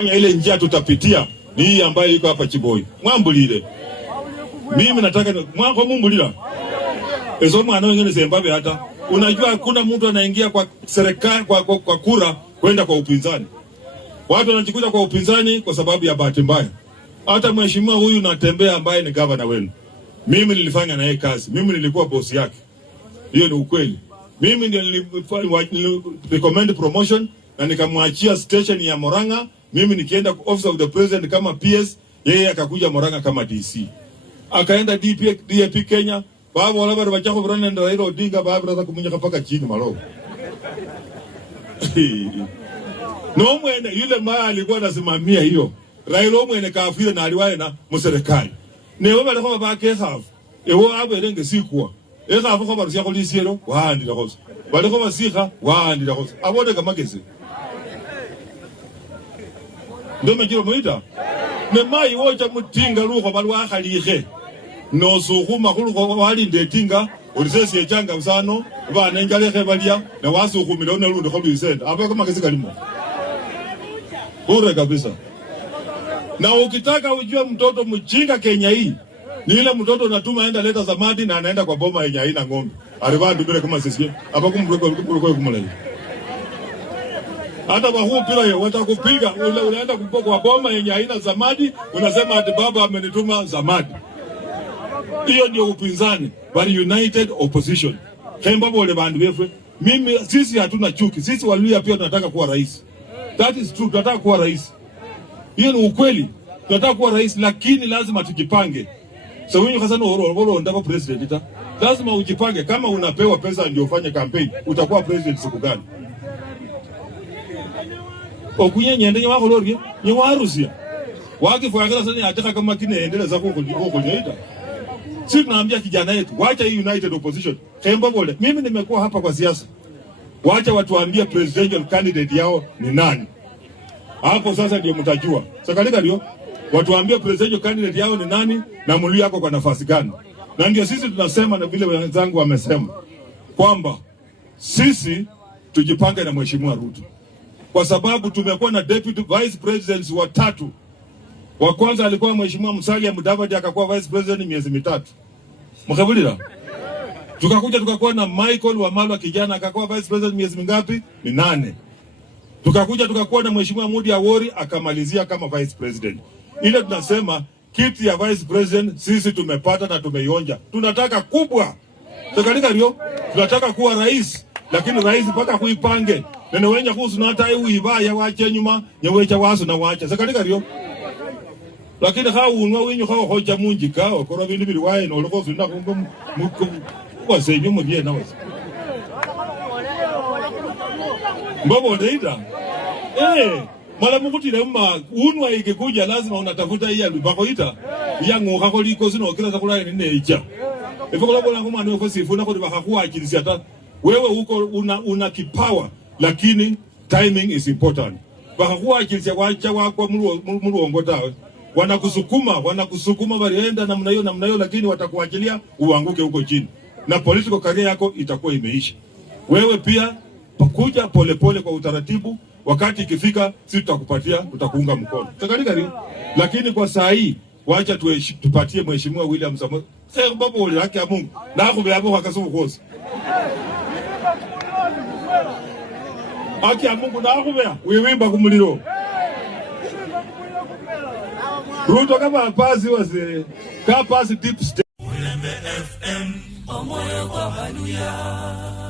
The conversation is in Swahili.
Ile njia tutapitia ni hii ambayo iko hapa Chiboi. Mwambulile. Mimi nataka mwako mumbulila. Ezo mwana wengine Zimbabwe hata. Unajua hakuna mtu anaingia kwa serikali kwa kura kwenda kwa upinzani. Watu wanajikuta kwa upinzani kwa sababu ya bahati mbaya. Hata mheshimiwa huyu natembea ambaye ni governor wenu. Mimi nilifanya na yeye kazi. Mimi nilikuwa boss yake. Hiyo ni ukweli. Mimi ndio nilirecommend promotion na nikamwachia station ya Murang'a. Mimi nikienda office of the president kama PS, yeye akakuja Murang'a kama DC. Akaenda DAP Kenya, baba wala bado bachako brana ndio Raila Odinga baba rata kumunyaka paka chini malo. No mwene yule mama alikuwa anasimamia hiyo. Raila mwene kaafire na aliwaye na mserikali. Newe bale kwa bake hafu. Ewo abelenge sikwa. Eka kwa barusia ko lisiero wandi la kosa. Bale kwa basika wandi la kosa. Abode kama gese. Ndome jiro moita ne mai wocha mutinga luko balwa khalihe no sukhuma khuluko wali ndetinga ulisesi echanga usano bana njalehe balia na wasukhumile ona lundo khobisenda apa kama kesi kalimo bure kabisa. Na ukitaka ujue mtoto mjinga Kenya hii ni ile mtoto unatuma aenda leta zamadi na anaenda kwa boma yenye haina ng'ombe alivandu bila kama sisi hapa kumreko kumulai. Hata bahuu pila ya watakupiga unaenda kwa boma yenye haina zamadi unasema ati baba amenituma zamadi. Hiyo ndio upinzani, but united opposition. Kemba bole bandu wewe. Mimi sisi hatuna chuki. Sisi Waluhya pia tunataka kuwa rais. That is true, tunataka kuwa rais. Hiyo ni ukweli. Tunataka kuwa rais lakini lazima tujipange. So wewe Hassan Oro ndaba president ita. Lazima ujipange kama unapewa pesa ndio ufanye campaign. Utakuwa president siku gani? Okunye nyende wako lori ni warusia wakifuakala sana ataka kama kine endeleza huko nyeita. Sisi tunaambia kijana yetu wacha hii united opposition. Kemba bole mimi nimekuwa hapa kwa siasa, wacha watuambie presidential candidate yao ni nani. Hapo sasa ndio mtajua sakalika ndio watuambie presidential candidate yao ni nani na Muluhya yako kwa nafasi gani. Na ndio sisi tunasema na vile wenzangu wamesema kwamba sisi tujipange na mheshimiwa Ruto, kwa sababu tumekuwa na deputy vice presidents watatu. Wa kwanza alikuwa mheshimiwa Musalia Mudavadi akakuwa vice president miezi mitatu. Mkabulira. Tukakuwa na Michael Wamalwa kijana akakuwa vice president miezi mingapi? 8. Tukakuwa na mheshimiwa Mudi Awori akamalizia kama vice president. Ile tunasema kiti ya vice president sisi tumepata na tumeionja. Tunataka kubwa. Tukalika ndio tunataka kuwa rais, lakini rais mpaka kuipange. Nene wenye kuhusu na hata iwi ibaya wache nyuma nyewecha wasu na wacha sakalika rio. Lakini hao unwa winyu hao hoja munji kao kora bindu bili wae na ulokosu na kumbu wase nyumu bie na wase mbabo deita mala mukutile mma unwa ikikuja lazima unatafuta iya lubako ita iya nguha koli kosi na okila zakula ni neja efo kola bola ngoma no kosi ifuna kodi bakakuwa akilisi ata wewe huko una kipawa. Lakini timing is important. Bakakuwa akilisi wacha wako muluongo tawe. Wanakusukuma balienda namna hiyo lakini watakuachilia uanguke huko chini. Na political career yako itakuwa imeisha. Wewe pia kuja polepole kwa utaratibu, wakati ikifika sisi tutakupatia, tutakuunga mkono. Takalika. Lakini kwa saa hii wacha tupatie mheshimiwa William Samoei. Sasa baba wale haki ya Mungu. Na akube hapo akasuku kosi. Haki ya Mungu na akubea wiwimba kumuliro. Ruto kama pasi wase ka pasi deep state. FM omoyo kwa Waluhya.